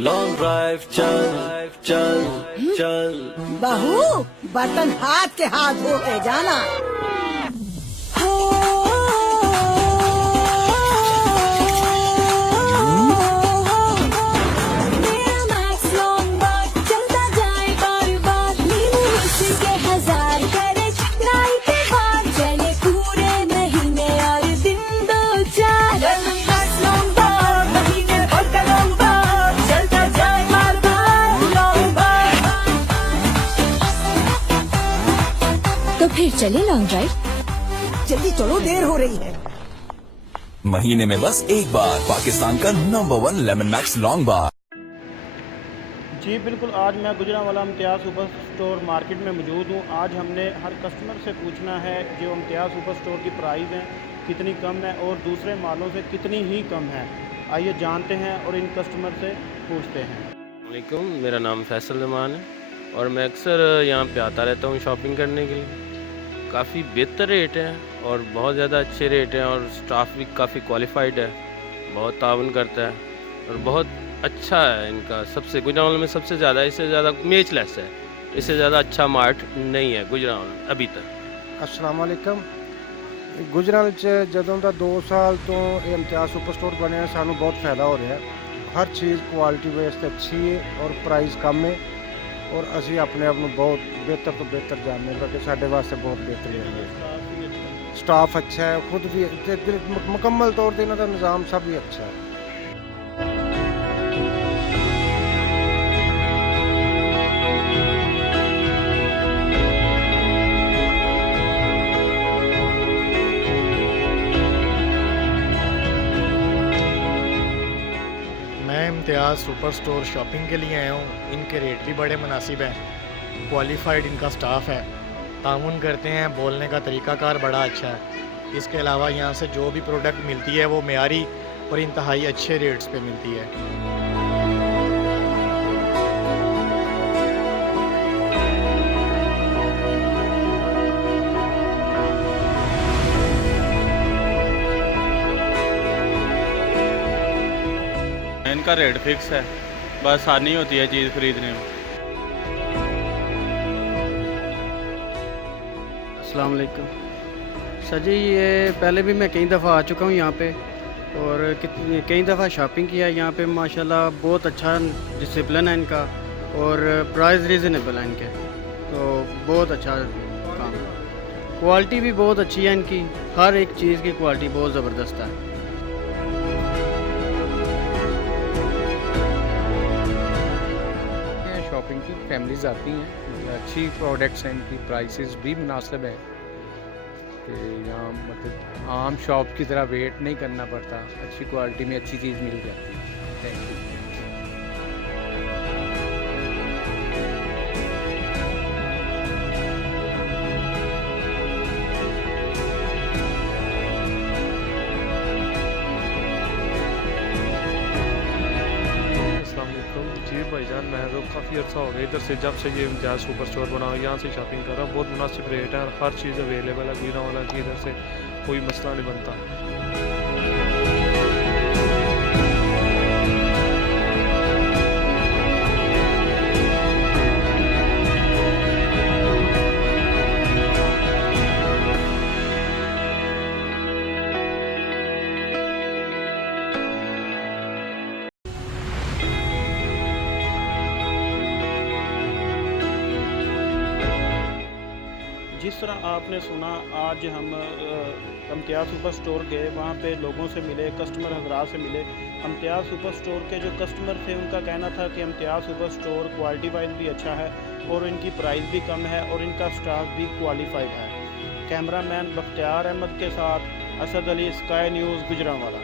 Long drive चल चल चल। बहू बर्तन हाथ के हाथ धोते जाना। तो फिर चले लॉन्ग ड्राइव। जल्दी चलो, देर हो रही है। महीने में बस एक बार पाकिस्तान का नंबर 1 लेमन मैक्स लॉन्ग बार। जी बिल्कुल, आज मैं गुजरांवाला इम्तियाज़ सुपर स्टोर मार्केट में मौजूद हूँ। आज हमने हर कस्टमर से पूछना है जो इम्तियाज़ सुपर स्टोर की प्राइस है कितनी कम है और दूसरे मालों से कितनी ही कम है। आइए जानते हैं और इन कस्टमर से पूछते हैं। वालेकुम, मेरा नाम फैसल ज़मान है और मैं अक्सर यहाँ पे आता रहता हूँ शॉपिंग करने के लिए। काफ़ी बेहतर रेट है और बहुत ज़्यादा अच्छे रेट हैं और स्टाफ भी काफ़ी क्वालिफाइड है, बहुत ताउन करता है और बहुत अच्छा है इनका। सबसे गुजरांवाला में सबसे ज़्यादा, इससे ज़्यादा मैचलेस है, इससे ज़्यादा अच्छा मार्ट नहीं है गुजरांवाला अभी तक। अस्सलाम वालेकुम। गुजरांवाले च ਜਦੋਂ ਦਾ 2 ਸਾਲ ਤੋਂ ਇਹ ਇਮਤਿਆਜ਼ ਸੁਪਰ ਸਟੋਰ ਬਣਿਆ ਸਾਨੂੰ ਬਹੁਤ ਫਾਇਦਾ ਹੋ ਰਿਹਾ ਹੈ। ਹਰ ਚੀਜ਼ ਕੁਆਲਿਟੀ ਬੇਸ ਤੇ ਅੱਛੀ ਹੈ ਔਰ ਪ੍ਰਾਈਸ ਕਮ ਹੈ ਔਰ ਅਸੀਂ ਆਪਣੇ ਆਪ ਨੂੰ ਬਹੁਤ ਬਿਹਤਰ ਤੋਂ ਬਿਹਤਰ ਜਾਣਦੇ ਹਾਂ ਕਿ ਸਾਡੇ ਵਾਸਤੇ ਬਹੁਤ ਬਿਹਤਰੀਨ ਹੈ। ਸਟਾਫ ਅੱਛਾ ਹੈ, ਖੁਦ ਵੀ ਮੁਕੰਮਲ ਤੌਰ ਤੇ ਇਹਨਾਂ ਦਾ ਨਿਜ਼ਾਮ ਸਭ ਵੀ ਅੱਛਾ ਹੈ। मैं इम्तियाज़ सुपर स्टोर शॉपिंग के लिए आया हूँ। इनके रेट भी बड़े मुनासिब हैं, क्वालिफाइड इनका स्टाफ है, ताउन करते हैं, बोलने का तरीक़ाकार बड़ा अच्छा है। इसके अलावा यहाँ से जो भी प्रोडक्ट मिलती है वो मेयारी और इंतहाई अच्छे रेट्स पे मिलती है। इनका रेट फिक्स है, बस आसानी होती है चीज़ खरीदने में। अस्सलाम वालेकुम सर जी, ये पहले भी मैं कई दफ़ा आ चुका हूँ यहाँ पे और कई दफ़ा शॉपिंग किया है यहाँ पे। माशाल्लाह बहुत अच्छा डिसिप्लिन है इनका और प्राइस रीज़नेबल है इनके, तो बहुत अच्छा काम है। क्वालिटी भी बहुत अच्छी है इनकी, हर एक चीज़ की क्वालिटी बहुत ज़बरदस्त है। शॉपिंग की फैमिलीज़ आती हैं, अच्छी प्रोडक्ट्स हैं, इनकी प्राइसेस भी मुनासिब है कि यहाँ मतलब आम शॉप की तरह वेट नहीं करना पड़ता, अच्छी क्वालिटी में अच्छी चीज़ मिल जाती है। Thank you. जी भाईजान, मैं तो काफ़ी अर्सा हो गया इधर से, जब से ये इम्तियाज़ सुपर स्टोर बना हो यहाँ से शॉपिंग कर रहा हूँ। बहुत मुनासिब रेट है, हर चीज़ अवेलेबल है गुजरांवाला की, इधर से कोई मसला नहीं बनता। जिस तरह आपने सुना, आज हम इम्तियाज़ सुपर स्टोर गए, वहाँ पे लोगों से मिले, कस्टमर हज़रात से मिले। इम्तियाज़ सुपर स्टोर के जो कस्टमर थे उनका कहना था कि इम्तियाज़ सुपर स्टोर क्वालिटी वाइज भी अच्छा है और इनकी प्राइस भी कम है और इनका स्टाफ भी क्वालिफाइड है। कैमरामैन बख्तियार अहमद के साथ असद अली, स्काई न्यूज़, गुजरांवाला।